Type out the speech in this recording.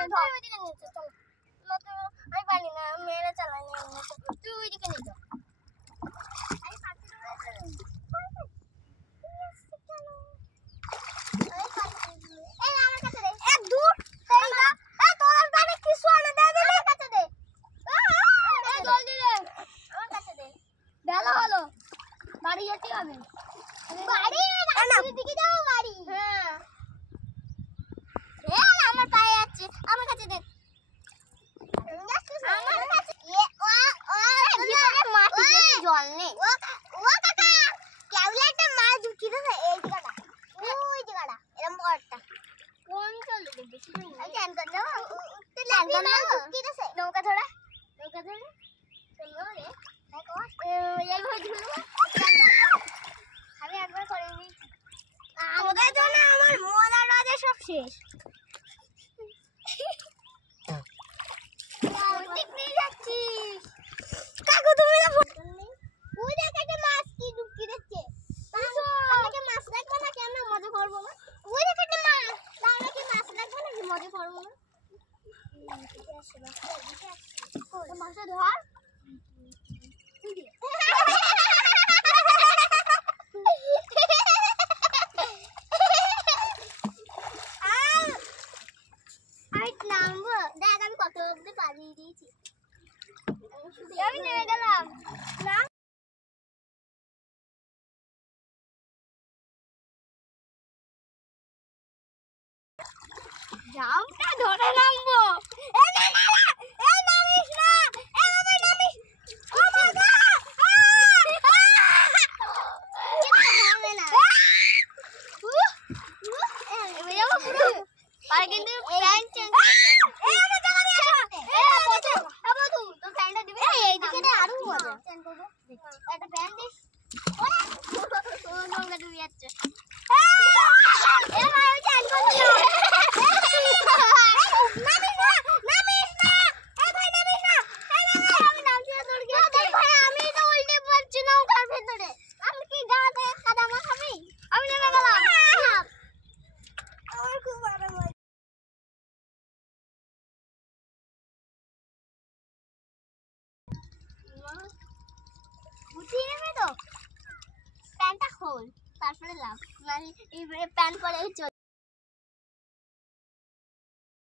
আমি পারি না, মেয়েরা চালাই না, তুই ওইদিকে নিয়ে যাও। বাড়ি যেতে হবে, আমার পায়ে যাচ্ছে, আমার কাছে দে। জল নেই, নৌকা ধরা আমি একবার করে নিয়েছি। তোদের জন্য আমার মজা রাজা সব শেষ। নিয়ে যাচ্ছিস কাকু, তুমি না ওই দেখ একটা মাছ কি ডুবকি দিচ্ছে। আমাকে মাছ রাখবো না, কেন মজা করবো না? ওই দেখ একটা মাছ, তাহলে কি মাছ রাখবো না, কি মজা করবো না? মাছটা ধর। আমি নামবো, দেখ আমি কত অব্দি পালিয়ে দিয়েছি। আমি নেমে গেলাম না, জামটা ধরে নামবো। কিন্তু প্যান্ট চেঞ্জ করতে আরো মজা একটা প্যান্ট দিস। নোংরা ডুবে যাচ্ছে। বুঝিয়ে নেবে তো, প্যান্টটা খোল, তারপরে লাভ, মানে প্যান্ট পরে